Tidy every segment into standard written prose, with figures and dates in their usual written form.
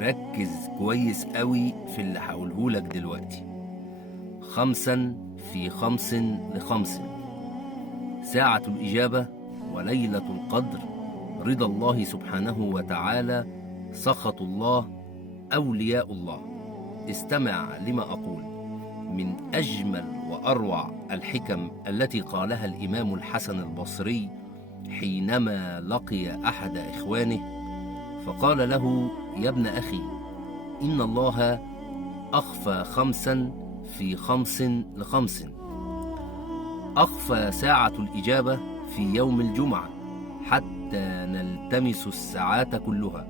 ركز كويس قوي في اللي هقولهولك دلوقتي. 5 في 5 ل5، ساعة الإجابة وليلة القدر، رضا الله سبحانه وتعالى، سخط الله، أولياء الله. استمع لما أقول. من أجمل وأروع الحكم التي قالها الإمام الحسن البصري حينما لقي أحد إخوانه فقال له: يا ابن أخي، إن الله أخفى 5 في 5 ل5. أخفى ساعة الإجابة في يوم الجمعة حتى نلتمس الساعات كلها،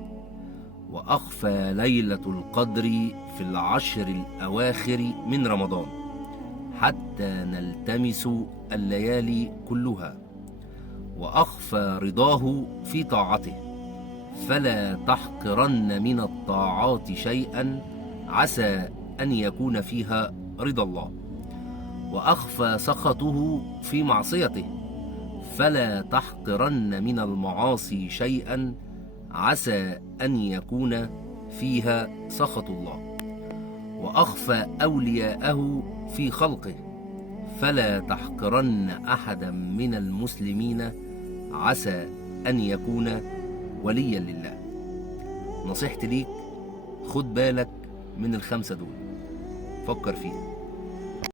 وأخفى ليلة القدر في العشر الأواخر من رمضان حتى نلتمس الليالي كلها، وأخفى رضاه في طاعته، فلا تحقرن من الطاعات شيئا عسى أن يكون فيها رضا الله، وأخفى سخطه في معصيته، فلا تحقرن من المعاصي شيئا عسى أن يكون فيها سخط الله، وأخفى أولياءه في خلقه، فلا تحقرن أحدا من المسلمين عسى أن يكون وليا لله. نصيحتي ليك: خد بالك من ال5 دول، فكر فيهم.